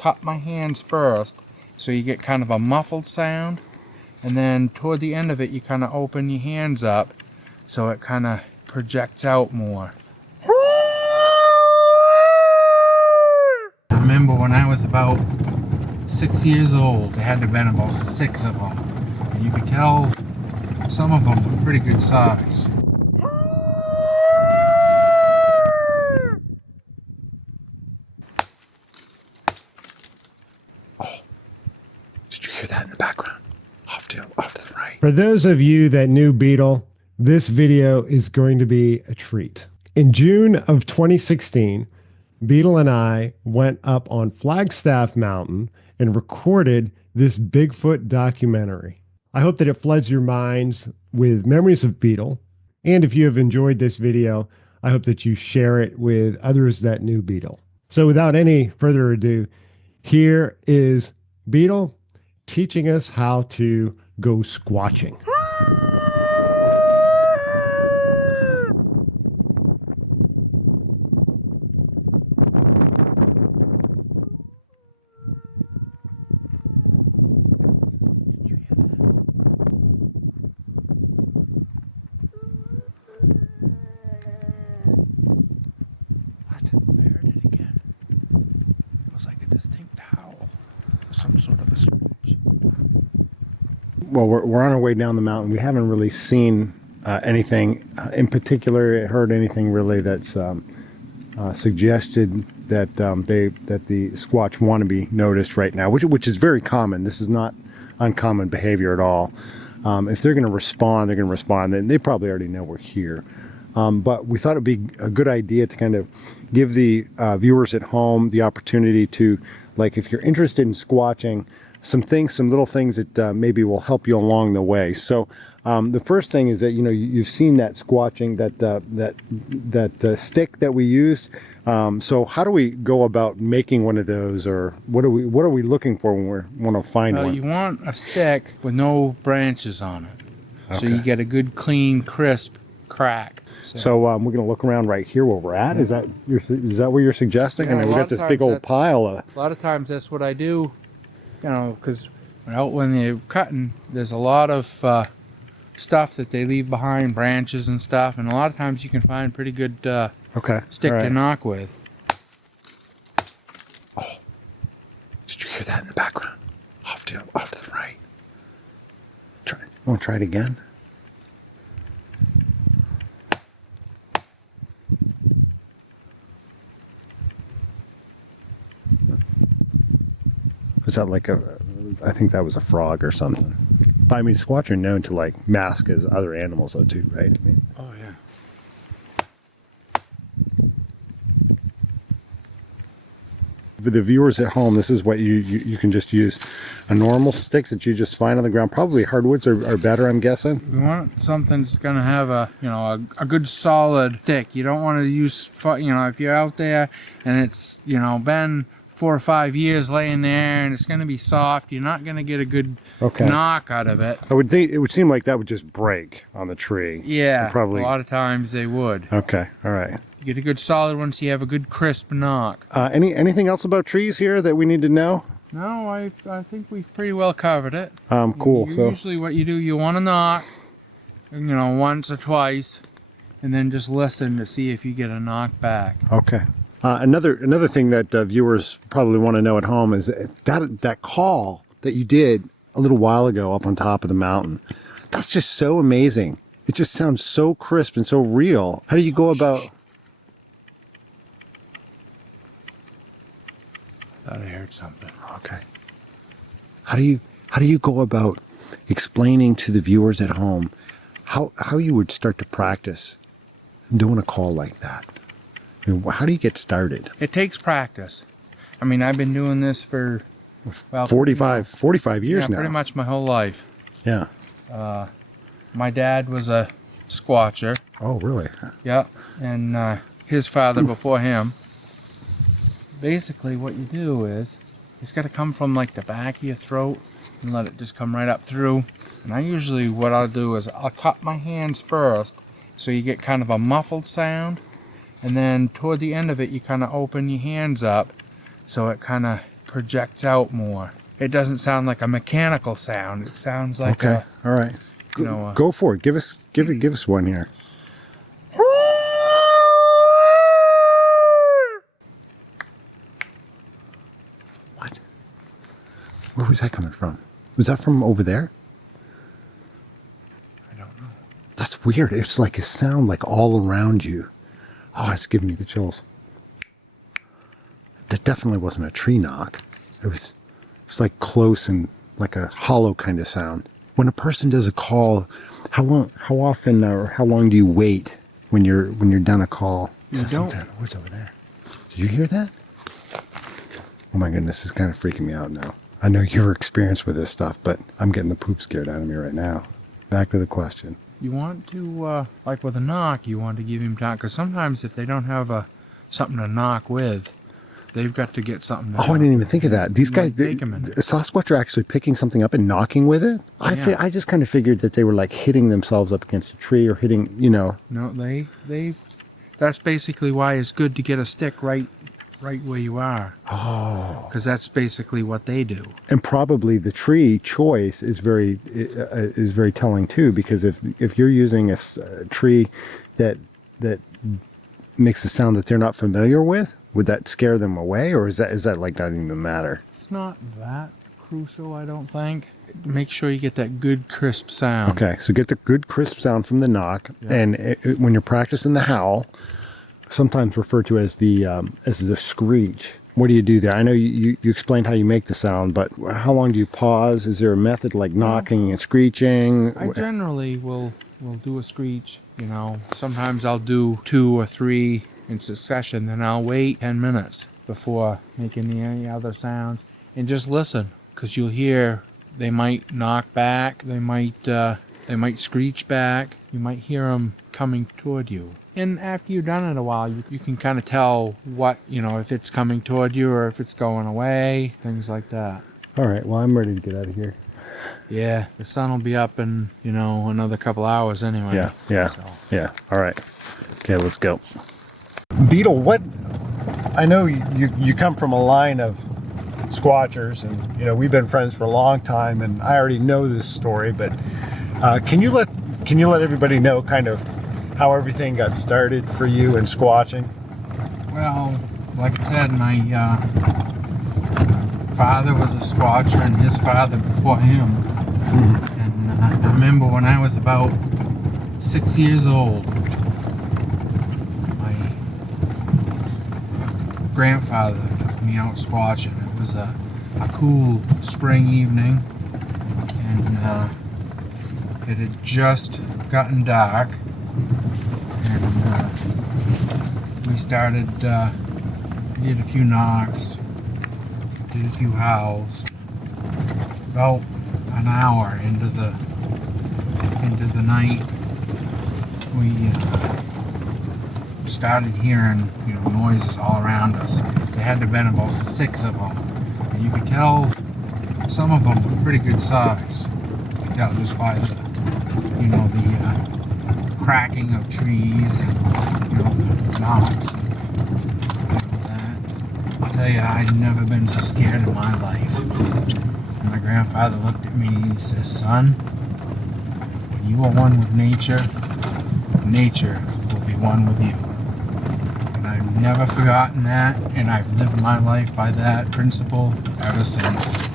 cut my hands first, so you get kind of a muffled sound, and then toward the end of it you kind of open your hands up so it kind of projects out more. I remember when I was about 6 years old, there had to have been about 6 of them, and you could tell some of them were pretty good size. That in the background, off to the right. For those of you that knew Beetle, this video is going to be a treat. In June of 2016, Beetle and I went up on Flagstaff Mountain and recorded this Bigfoot documentary. I hope that it floods your minds with memories of Beetle. And if you have enjoyed this video, I hope that you share it with others that knew Beetle. So without any further ado, here is Beetle teaching us how to go squatching. Did you hear that? What? I heard it again. It was like a distinct howl. Some sort of a screech. Well, we're on our way down the mountain. We haven't really seen anything in particular, heard anything really that's suggested that that the Squatch want to be noticed right now, which is very common. This is not uncommon behavior at all. If they're going to respond, they're going to respond. They probably already know we're here. But we thought it'd be a good idea to kind of give the viewers at home the opportunity to, like, if you're interested in squatching, some little things that maybe will help you along the way. So the first thing is that, you know, you've seen that squatching, that stick that we used. So how do we go about making one of those, or what are we looking for when we want to find one? You want a stick with no branches on it, so you get a good, clean, crisp crack. So we're going to look around right here where we're at. Is that what you're suggesting? Yeah, I mean, we got this big old pile of. A lot of times that's what I do, you know, because when they're cutting, there's a lot of stuff that they leave behind, branches and stuff, and a lot of times you can find pretty good stick to knock with. Oh, did you hear that in the background? Off to the right. Want to try it again? Was that like I think that was a frog or something. But I mean, squatch are known to like mask as other animals though too, right? I mean, oh yeah. For the viewers at home, this is what you can just use a normal stick that you just find on the ground. Probably hardwoods are better, I'm guessing. We want something that's going to have a good solid stick. You don't want to use, if you're out there and it's, been 4 or 5 years laying there and it's going to be soft, you're not going to get a good knock out of it. I would think it would seem like that would just break on the tree. Yeah, probably. A lot of times they would. Okay, all right. You get a good solid one so you have a good crisp knock. Anything else about trees here that we need to know? No, I think we've pretty well covered it. Cool. Usually what you do, you want to knock, once or twice, and then just listen to see if you get a knock back. Okay. Another thing that viewers probably want to know at home is that call that you did a little while ago up on top of the mountain. That's just so amazing. It just sounds so crisp and so real. How do you go about? I thought I heard something. Okay. How do you go about explaining to the viewers at home how you would start to practice doing a call like that? I mean, how do you get started? It takes practice. I mean, I've been doing this for 45 years now. Pretty much my whole life. Yeah. My dad was a squatcher. Oh, really? Yeah, and his father before him. Basically, what you do is it's got to come from like the back of your throat and let it just come right up through. And what I'll do is I'll cut my hands first, so you get kind of a muffled sound. And then toward the end of it, you kind of open your hands up so it kind of projects out more. It doesn't sound like a mechanical sound. It sounds like Okay. All right. you know, Go for it. Give us one here. What? Where was that coming from? Was that from over there? I don't know. That's weird. It's like a sound like all around you. Oh, it's giving me the chills. That definitely wasn't a tree knock. It's like close and like a hollow kind of sound. When a person does a call, how often or how long do you wait when you're done a call? You don't. What's over there? Did you hear that? Oh my goodness, it's kind of freaking me out now. I know you're experienced with this stuff, but I'm getting the poop scared out of me right now. Back to the question. You want to, like with a knock, you want to give him time. Because sometimes if they don't have something to knock with, they've got to get something to Oh, I didn't even think of that. These guys, take 'em in. Sasquatch are actually picking something up and knocking with it? Yeah. I just kind of figured that they were like hitting themselves up against a tree or hitting, No, they. That's basically why it's good to get a stick right where you are. Oh. Because that's basically what they do. And probably the tree choice is very telling too, because if you're using a tree that makes a sound that they're not familiar with, would that scare them away, or is that like not even matter? It's not that crucial, I don't think. Make sure you get that good crisp sound. Okay, so get the good crisp sound from the knock, Yeah. and when you're practicing the howl, sometimes referred to as the screech. What do you do there? I know you explained how you make the sound, but how long do you pause? Is there a method like knocking and screeching? I generally will do a screech, you know. Sometimes I'll do 2 or 3 in succession, then I'll wait 10 minutes before making any other sounds and just listen, because you'll hear they might knock back, they might screech back, you might hear them coming toward you. And after you've done it a while, you can kind of tell what, you know, if it's coming toward you or if it's going away, things like that. All right, well, I'm ready to get out of here. Yeah, the sun will be up in, you know, another couple hours anyway. Yeah. So. All right. Okay, let's go. Beetle, what? I know you come from a line of squatchers, and you know we've been friends for a long time, and I already know this story. But can you let everybody know kind of how everything got started for you in squatching? Well, like I said, my father was a squatcher, and his father before him. And I remember when I was about 6 years old, my grandfather took me out squatching. It was a cool spring evening, and it had just gotten dark, and we started, did a few knocks, did a few howls. About an hour into the night, we started hearing, you know, noises all around us. There had to have been about 6 of them, and you could tell some of them were pretty good size. You could tell just by the, you know, the cracking of trees and, you know, the knocks and that. I'll tell you, I'd never been so scared in my life. And my grandfather looked at me and he says, "Son, when you are one with nature, nature will be one with you." And I've never forgotten that, and I've lived my life by that principle ever since.